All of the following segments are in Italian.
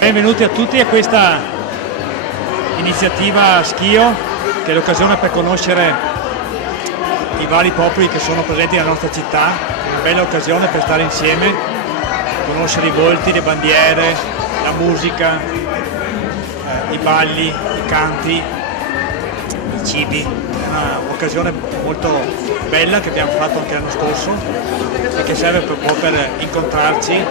Benvenuti a tutti a questa iniziativa Schio, che è l'occasione per conoscere i vari popoli che sono presenti nella nostra città, una bella occasione per stare insieme, conoscere i volti, le bandiere, la musica, i balli, i canti, i cibi. È un'occasione molto bella che abbiamo fatto anche l'anno scorso e che serve un po' per incontrarci,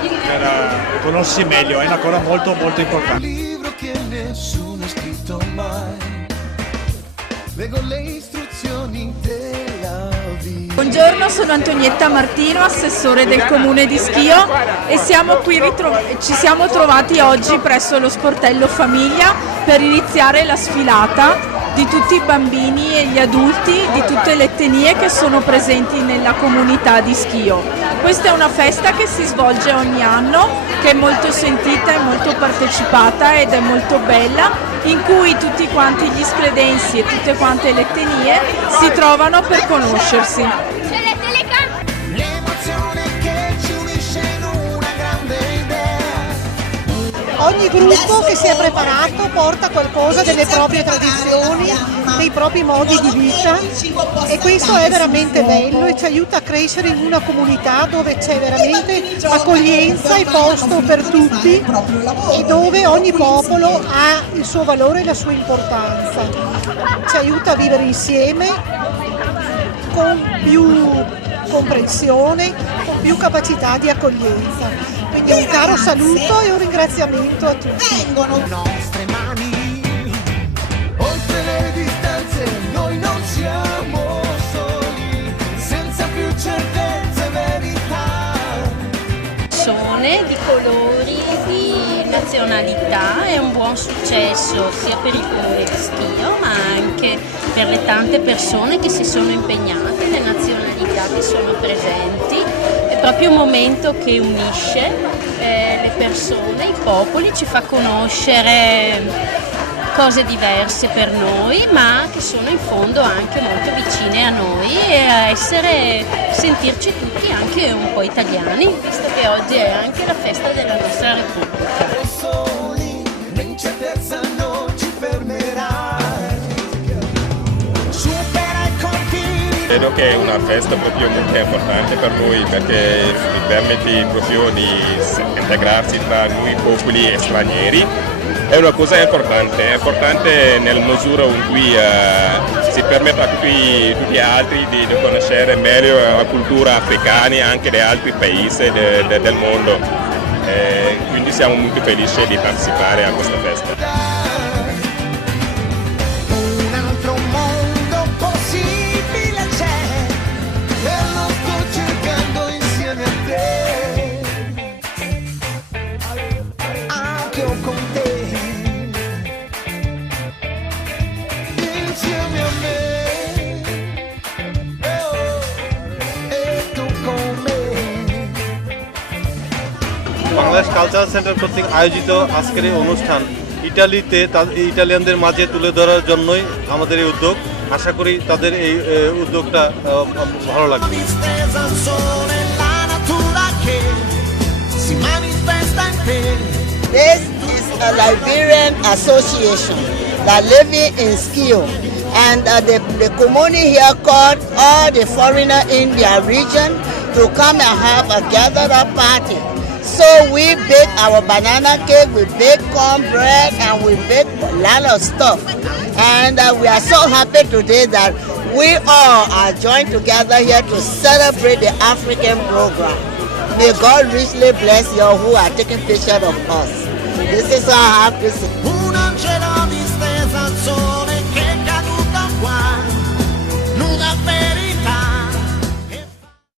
per conoscersi meglio, è una cosa molto molto importante. Un libro che nessuno ha scritto mai, leggo le istruzioni della vita. Buongiorno, sono Antonietta Martino, assessore del comune di Schio e ci siamo trovati oggi presso lo sportello Famiglia per iniziare la sfilata di tutti i bambini e gli adulti di tutte le etnie che sono presenti nella comunità di Schio. Questa è una festa che si svolge ogni anno, che è molto sentita e molto partecipata ed è molto bella, in cui tutti quanti gli scledensi e tutte quante le etnie si trovano per conoscersi. Ogni gruppo che si è preparato porta qualcosa delle proprie tradizioni, dei propri modi di vita e questo è veramente bello e ci aiuta a crescere in una comunità dove c'è veramente accoglienza e posto per tutti e dove ogni popolo ha il suo valore e la sua importanza. Ci aiuta a vivere insieme con più comprensione, con più capacità di accoglienza. Quindi un caro saluto e un ringraziamento a tutti. Tengono nostre mani, oltre le distanze noi non siamo soli, senza più certezze e verità. Persone di colori, di nazionalità, è un buon successo sia per il comune di Schio ma anche per le tante persone che si sono impegnate, le nazionalità che sono presenti. È proprio un momento che unisce le persone, i popoli, ci fa conoscere cose diverse per noi ma che sono in fondo anche molto vicine a noi e a sentirci tutti anche un po' italiani, visto che oggi è anche la festa della nostra Repubblica. Soli, l'incertezza non ci fermerà. Supera i confini. Credo che è una festa proprio molto importante per noi perché permette proprio di integrarsi tra noi popoli stranieri. È una cosa importante nella misura in cui si permette a tutti gli altri di conoscere meglio la cultura africana e anche di altri paesi del mondo. Quindi siamo molto felici di partecipare a questa festa. Bangladesh cultural centre কর্তৃক আয়োজিত আজকের এই অনুষ্ঠান ইটালিতে ইটালিয়ানদের মাঝে তুলে ধরার জন্যই আমাদের এই উদ্যোগ। আশা করি তাদের এই উদ্যোগটা ভালো লাগবে। This is a Liberian association that living in Schio, and the community here called all the foreigners in their region to come and have a gathered up party. So we bake our banana cake, we bake cornbread, and we bake a lot of stuff. And we are so happy today that we all are joined together here to celebrate the African program. May God richly bless you who are taking pictures of us. This is all I have to say.